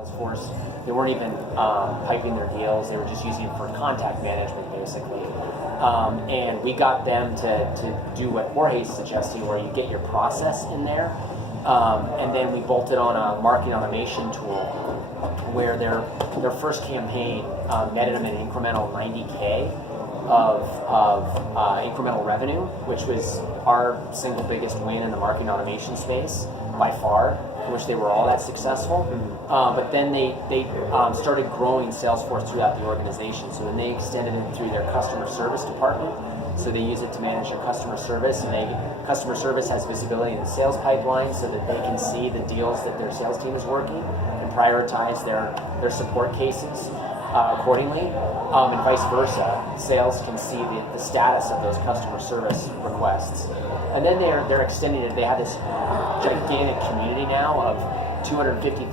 Salesforce. They weren't even piping their deals. They were just using it for contact management, basically. And we got them to do what Jorge's suggesting, where you get your process in there, and then we bolted on a marketing automation tool where their first campaign netted them an incremental 90K of incremental revenue, which was our single biggest win in the marketing automation space by far, for which they were all that successful. But then they started growing Salesforce throughout the organization. So then they extended it through their customer service department. So they use it to manage their customer service, and customer service has visibility in the sales pipeline so that they can see the deals that their sales team is working and prioritize their support cases accordingly, and vice versa. Sales can see the status of those customer service requests. And then they're extending it. They have this gigantic community now of 250,000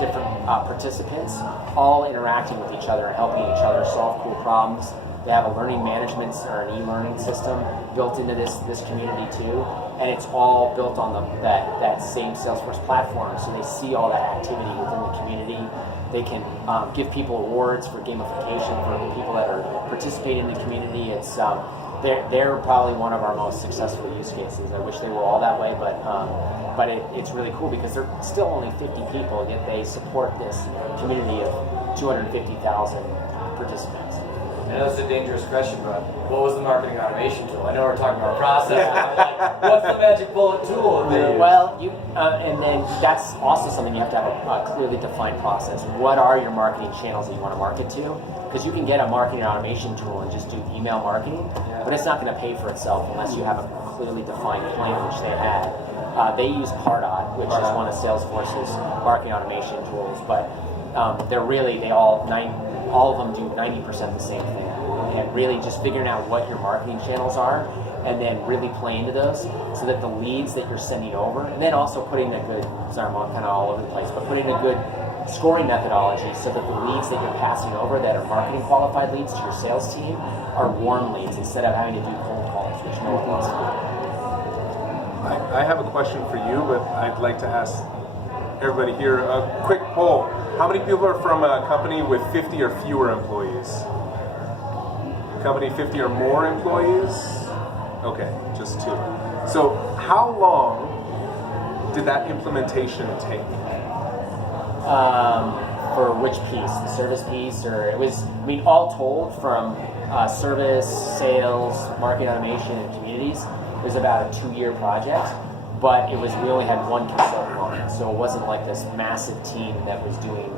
different participants, all interacting with each other and helping each other solve cool problems. They have a learning management or an e-learning system built into this community too, and it's all built on that same Salesforce platform. So they see all that activity within the community. They can give people awards for gamification for people that are participating in the community. It's they're probably one of our most successful use cases. I wish they were all that way, but it's really cool because they're still only 50 people, yet they support this community of 250,000 participants. I know it's a dangerous question, but what was the marketing automation tool? I know we're talking about process. Like, what's the magic bullet tool? Well, and then that's also something you have to have a clearly defined process. What are your marketing channels that you want to market to? Because you can get a marketing automation tool and just do email marketing, but it's not going to pay for itself unless you have a clearly defined plan, which they had. They use Pardot, which is one of Salesforce's marketing automation tools, but all of them do 90% the same thing, and really just figuring out what your marketing channels are and then really play into those so that the leads that you're sending over, and then also putting a good, sorry I'm kind of all over the place, but putting a good scoring methodology so that the leads that you're passing over that are marketing qualified leads to your sales team are warm leads instead of having to do cold calls, which no one wants to do. I have a question for you, but I'd like to ask everybody here a quick poll. How many people are from a company with 50 or fewer employees? Company 50 or more employees? Okay, just 2. So how long did that implementation take? For which piece? The service piece? Or it was, all told from service, sales, marketing automation, and communities, it was about a 2-year project. But we only had one consultant on it, so it wasn't like this massive team that was doing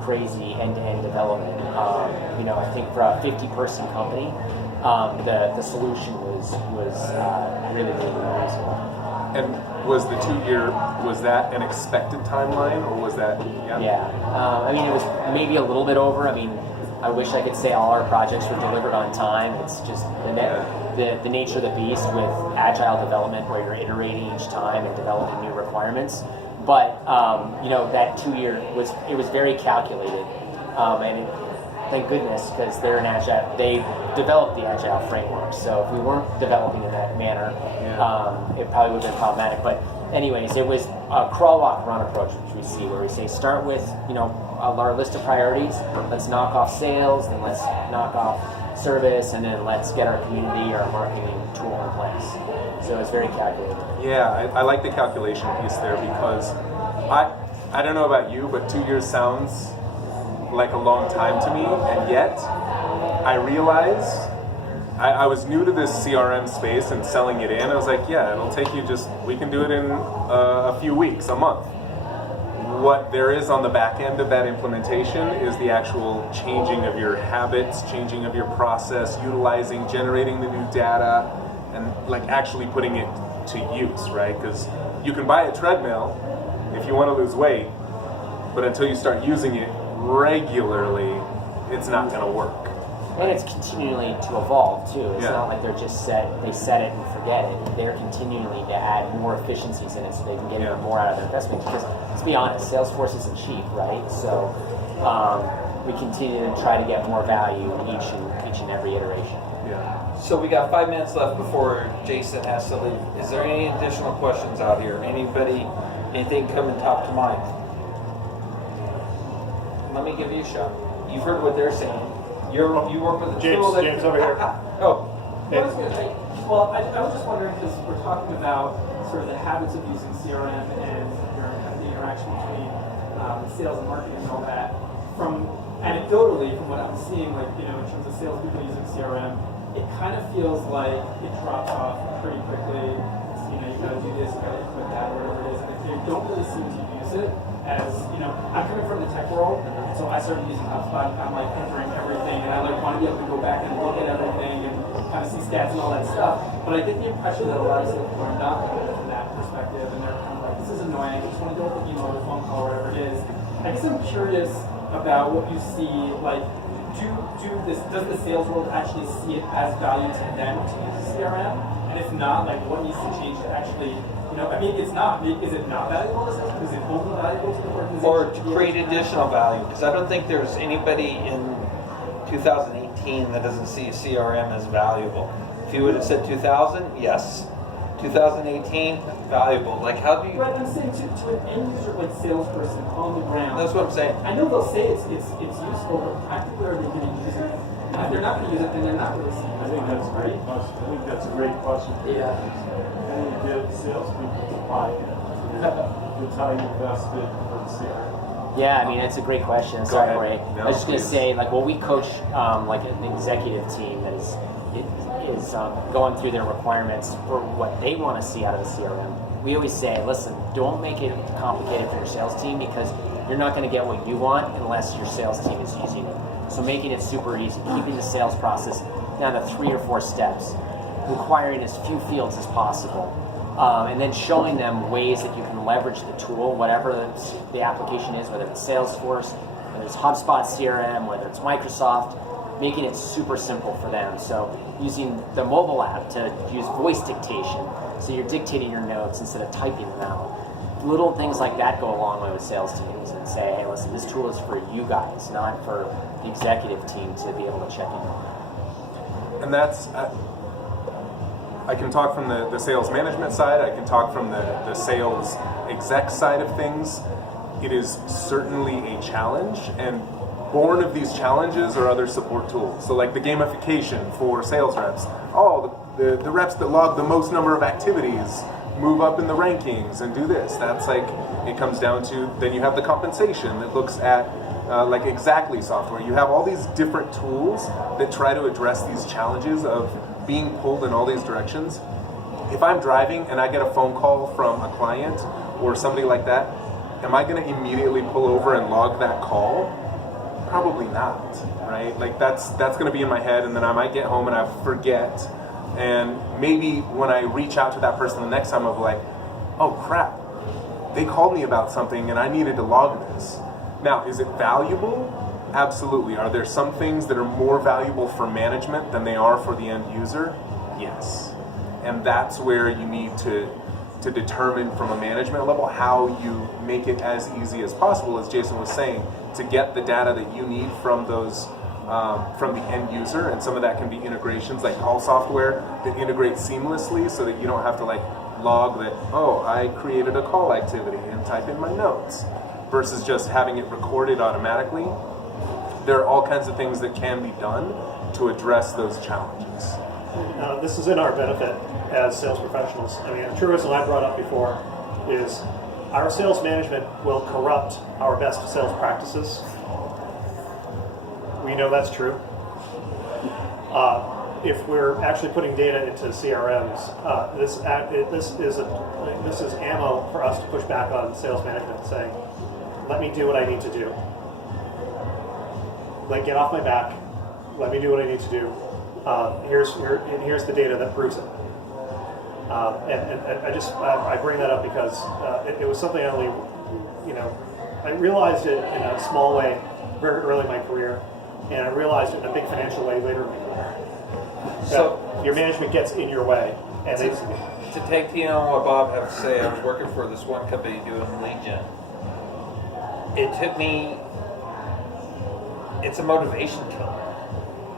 crazy end-to-end development. I think for a 50-person company, the solution was really reasonable. And was the 2-year, was that an expected timeline, or was that? Yeah. It was maybe a little bit over. I wish I could say all our projects were delivered on time. It's just the nature of the beast with agile development, where you're iterating each time and developing new requirements. But that 2-year was very calculated, and thank goodness, because they're an agile. They developed the agile framework. So if we weren't developing in that manner, it probably would have been problematic. But anyways, it was a crawl, walk, run approach, which we see, where we say start with our list of priorities. Let's knock off sales, then let's knock off service, and then let's get our community, our marketing tool in place. So it's very calculated. Yeah, I like the calculation piece there, because I don't know about you, but 2 years sounds like a long time to me, and yet I realize I was new to this CRM space and selling it in. I was like, yeah, it'll take you we can do it in a few weeks, a month. What there is on the back end of that implementation is the actual changing of your habits, changing of your process, generating the new data, and actually putting it to use, right? Because you can buy a treadmill if you want to lose weight, but until you start using it regularly, it's not going to work. And it's continually to evolve too. It's not like they're just they set it and forget it. They're continually to add more efficiencies in it so they can get even more out of their investment. Because let's be honest, Salesforce isn't cheap, right? So we continue to try to get more value each and every iteration. Yeah. So we got 5 minutes left before Jason has to leave. Is there any additional questions out here? Anything coming top to mind? let me give you a shot. You've heard what they're saying. You work with a tool that... James over here. Oh. Hey. Well, I was just wondering, because we're talking about sort of the habits of using CRM and the interaction between sales and marketing and all that. From anecdotally, from what I'm seeing, like, in terms of salespeople using CRM, it kind of feels like it drops off pretty quickly. It's, you gotta do this, you gotta put that, whatever it is. And they don't really seem to use it as, I'm coming from the tech world, so I started using HubSpot. I'm like entering everything, and I want to be able to go back and look at everything and kind of see stats and all that stuff. But I get the impression that a lot of salespeople are not looking from that perspective, and they're kind of like, this is annoying. I just want to go with the email or the phone call, or whatever it is. I guess I'm curious about what you see. Like, does the sales world actually see it as value to them to use CRM? And if not, like, what needs to change to actually, it's not. Is it not valuable to sales? Is it only valuable to the organization? Or to create additional value, because I don't think there's anybody in 2018 that doesn't see CRM as valuable. If you would have said 2000, yes. 2018, valuable. Like, how do you... Right, I'm saying to an end user, like salesperson on the ground. That's what I'm saying. I know they'll say it's useful, but practically are they going to use it? And if they're not going to use it, then they're not really seeing it. I think that's a great question. I think that's a great question. Yeah. And you get salespeople to buy in. The time invested for the CRM. Yeah, I mean, it's a great question. Go Sorry, ahead. Ray. No, I was just going to please. say, like, well, we coach like an executive team that is going through their requirements for what they want to see out of the CRM. We always say, listen, don't make it complicated for your sales team, because you're not going to get what you want unless your sales team is using it. So making it super easy, keeping the sales process down to 3 or 4 steps, requiring as few fields as possible, and then showing them ways that you can leverage the tool, whatever the application is, whether it's Salesforce, whether it's HubSpot CRM, whether it's Microsoft, making it super simple for them. So using the mobile app to use voice dictation, so you're dictating your notes instead of typing them out. Little things like that go a long way with sales teams, and say, hey, listen, this tool is for you guys, not for the executive team to be able to check in. And that's, I can talk from the sales management side, I can talk from the sales exec side of things. It is certainly a challenge, and born of these challenges are other support tools. So like the gamification for sales reps. Oh, the reps that log the most number of activities move up in the rankings and do this. That's like, it comes down to, then you have the compensation that looks at like Exactly software. You have all these different tools that try to address these challenges of being pulled in all these directions. If I'm driving and I get a phone call from a client or somebody like that, am I going to immediately pull over and log that call? Probably not, right? Like that's going to be in my head, and then I might get home and I forget. And maybe when I reach out to that person the next time, I'll be like, oh crap, they called me about something and I needed to log this. Now, is it valuable? Absolutely. Are there some things that are more valuable for management than they are for the end user? Yes. And that's where you need to determine from a management level how you make it as easy as possible, as Jason was saying, to get the data that you need from those from the end user. And some of that can be integrations like call software that integrate seamlessly, so that you don't have to like log that, oh, I created a call activity and type in my notes, versus just having it recorded automatically. There are all kinds of things that can be done to address those challenges. This is in our benefit as sales professionals. I mean, a truism I brought up before is our sales management will corrupt our best sales practices. We know that's true. If we're actually putting data into CRMs, this is ammo for us to push back on sales management, saying, "Let me do what I need to do. Like, get off my back. Let me do what I need to do. Here's the data that proves it." And I bring that up because it was something I realized it in a small way very early in my career, and I realized it in a big financial way later in my career. So your management gets in your way, and to take on what Bob had to say, I was working for this one company doing lead gen. It took me. It's a motivation killer,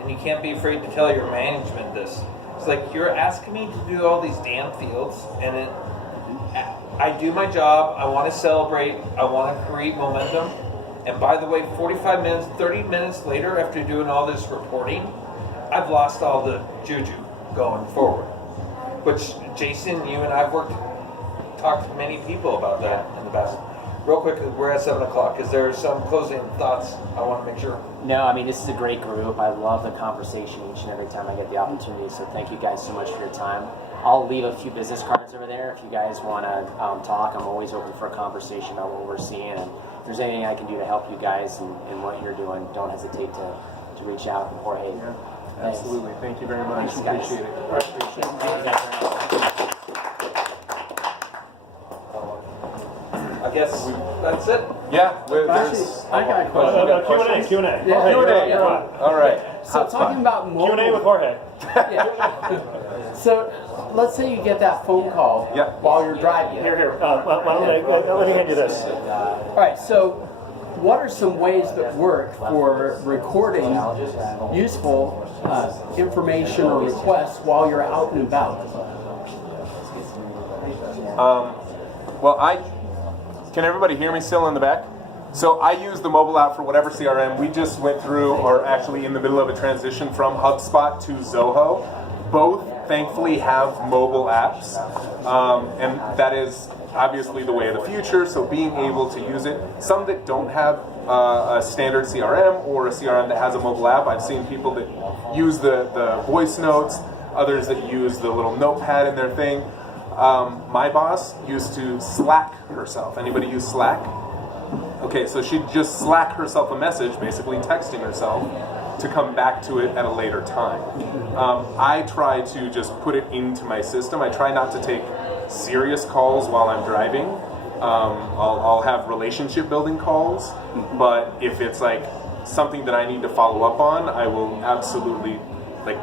and you can't be afraid to tell your management this. It's like, you're asking me to do all these damn fields, and I do my job. I want to celebrate. I want to create momentum, And by the way, 45 minutes, 30 minutes later, after doing all this reporting, I've lost all the juju going forward. Which, Jason, you and I've talked to many people about that in the past. Real quick, we're at 7 o'clock. Is there some closing thoughts? I want to make sure. No, I mean, this is a great group. I love the conversation each and every time I get the opportunity. So thank you guys so much for your time. I'll leave a few business cards over there if you guys want to talk. I'm always open for a conversation about what we're seeing. And if there's anything I can do to help you guys in what you're doing, don't hesitate to reach out. And Jorge, Yeah, thanks. absolutely. Thank you very much. Thanks, guys. Appreciate it. Thank you guys very much. I guess that's it. Yeah, Actually, I got a question. Q&A. Yeah, Jorge, Q&A. you're on. All right. So talking about mobile. Q&A with Jorge. Yeah. So let's say you get that phone call Yeah. while you're driving. Here. Let me hand you this. All right. So what are some ways that work for recording useful information or requests while you're out and about? Well, can everybody hear me still in the back? So I use the mobile app for whatever CRM. We just went through, or actually in the middle of a transition from HubSpot to Zoho. Both, thankfully, have mobile apps. And that is obviously the way of the future, so being able to use it. Some that don't have a standard CRM or a CRM that has a mobile app. I've seen people that use the voice notes, others that use the little notepad in their thing. My boss used to Slack herself. Anybody use Slack? Okay, so she'd just Slack herself a message, basically texting herself, to come back to it at a later time. I try to just put it into my system. I try not to take serious calls while I'm driving. I'll have relationship building calls, but if it's like something that I need to follow up on, I will absolutely, like,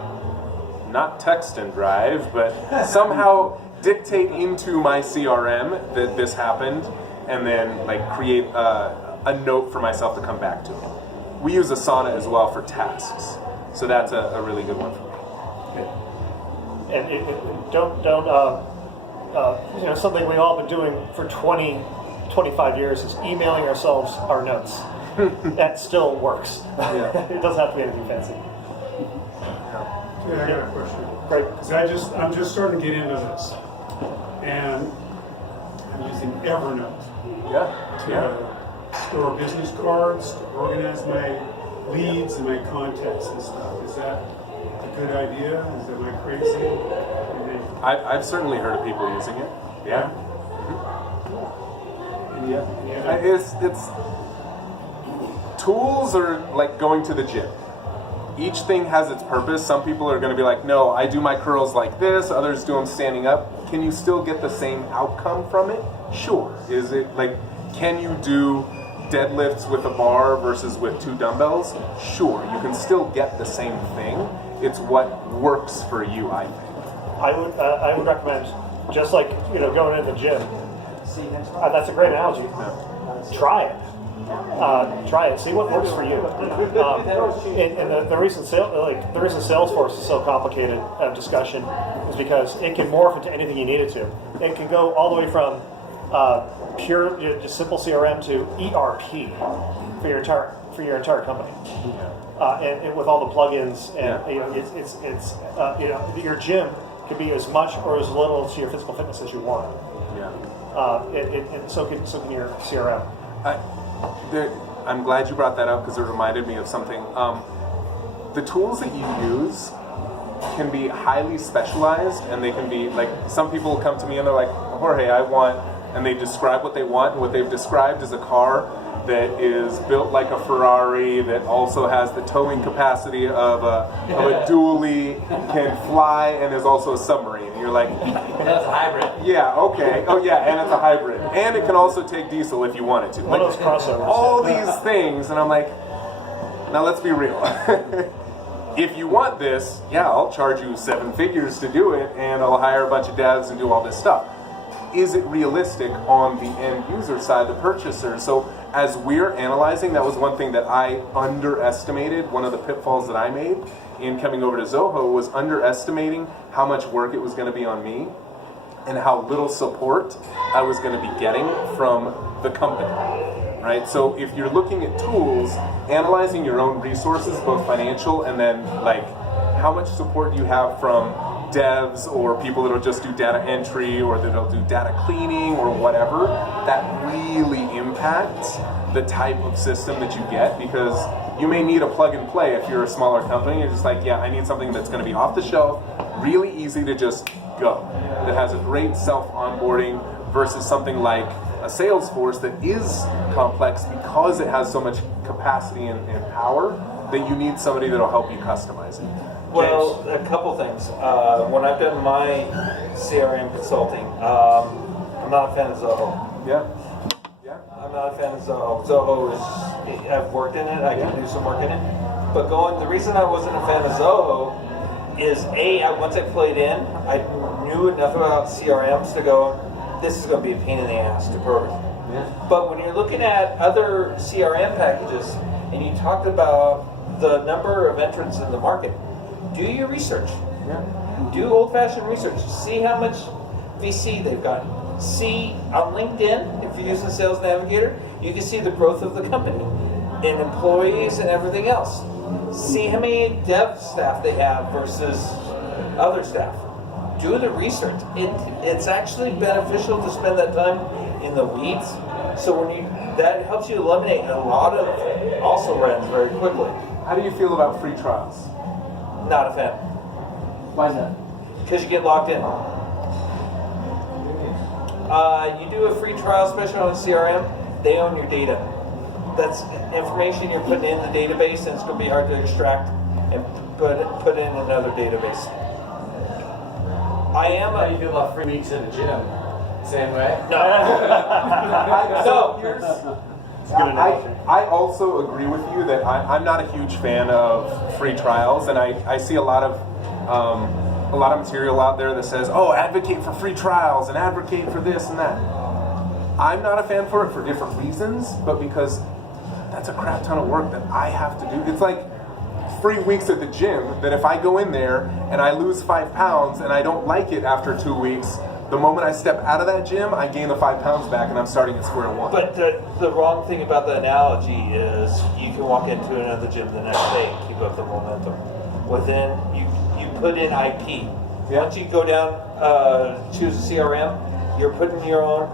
not text and drive, but somehow dictate into my CRM that this happened, and then like create a note for myself to come back to. We use Asana as well for tasks, so that's a really good one for me. And something we've all been doing for 25 years is emailing ourselves our notes. That still works. Yeah. It doesn't have to be anything fancy. Okay, I got a question. Great. 'Cause I'm just starting to get into this, and I'm using Evernote Yeah. to store business cards, to organize my leads and my contacts and stuff. Is that a good idea? Am I crazy? I've certainly heard of people using it. Yeah. Yeah. It's tools are like going to the gym. Each thing has its purpose. Some people are going to be like, no, I do my curls like this. Others do them standing up. Can you still get the same outcome from it? Sure. Is it like, can you do deadlifts with a bar versus with 2 dumbbells? Sure. You can still get the same thing. It's what works for you, I think. I would recommend, just like going into the gym. That's a great analogy. Try it. Try it. See what works for you. And the reason Salesforce is so complicated discussion is because it can morph into anything you need it to. It can go all the way from pure, just simple CRM to ERP for your entire company. And with all the plugins, and your gym can be as much or as little to your physical fitness as you want. Yeah. And so can your CRM. I'm glad you brought that up because it reminded me of something. The tools that you use can be highly specialized, and they can be like, some people come to me and they're like, Jorge, I want, and they describe what they want, and what they've described is a car that is built like a Ferrari, that also has the towing capacity of a dually, can fly, and is also a submarine. And you're like, That's a hybrid. yeah, okay. Oh yeah, and it's a hybrid. And it can also take diesel if you want it to. One of those crossovers. All these things, and I'm like, now let's be real. If you want this, yeah, I'll charge you 7 figures to do it, and I'll hire a bunch of devs and do all this stuff. Is it realistic on the end user side, the purchaser? So as we're analyzing, that was one thing that I underestimated. One of the pitfalls that I made in coming over to Zoho was underestimating how much work it was going to be on me and how little support I was going to be getting from the company. right? So if you're looking at tools, analyzing your own resources, both financial and then like how much support you have from devs or people that'll just do data entry or that'll do data cleaning or whatever, that really impacts the type of system that you get, because you may need a plug and play if you're a smaller company. You're just like, yeah, I need something that's going to be off the shelf, really easy to just go, that has a great self-onboarding, versus something like a Salesforce that is complex because it has so much capacity and power that you need somebody that'll help you customize it. Well, a couple things. When I've done my CRM consulting, I'm not a fan of Zoho. Yeah. Yeah. I'm not a fan of Zoho. Zoho is, I've worked in it, I can do some work in it. But the reason I wasn't a fan of Zoho is once I played in, I knew enough about CRMs to go, this is going to be a pain in the ass to program. Yeah. But when you're looking at other CRM packages, and you talked about the number of entrants in the market, do your research. Yeah. Do old-fashioned research. See how much VC they've got. See on LinkedIn, if you're using Sales Navigator, you can see the growth of the company in employees and everything else. See how many dev staff they have versus other staff. Do the research. It's actually beneficial to spend that time in the weeds. So that helps you eliminate a lot of also rans very quickly. How do you feel about free trials? Not a fan. Why is that? Because you get locked in. You do a free trial, especially on a CRM, they own your data. That's information you're putting in the database, and it's going to be hard to extract and put in another database. How do you feel about free weeks in the gym? Same way? No. I also agree with you that I'm not a huge fan of free trials, and I see a lot of material out there that says, oh, advocate for free trials and advocate for this and that. I'm not a fan for it for different reasons, but because that's a crap ton of work that I have to do. It's like free weeks at the gym that if I go in there and I lose 5 pounds and I don't like it after 2 weeks, the moment I step out of that gym, I gain the 5 pounds back and I'm starting at square one. But the wrong thing about the analogy is you can walk into another gym the next day and keep up the momentum. Within, you put in IP. Yeah. Once you go down, choose a CRM, you're putting your own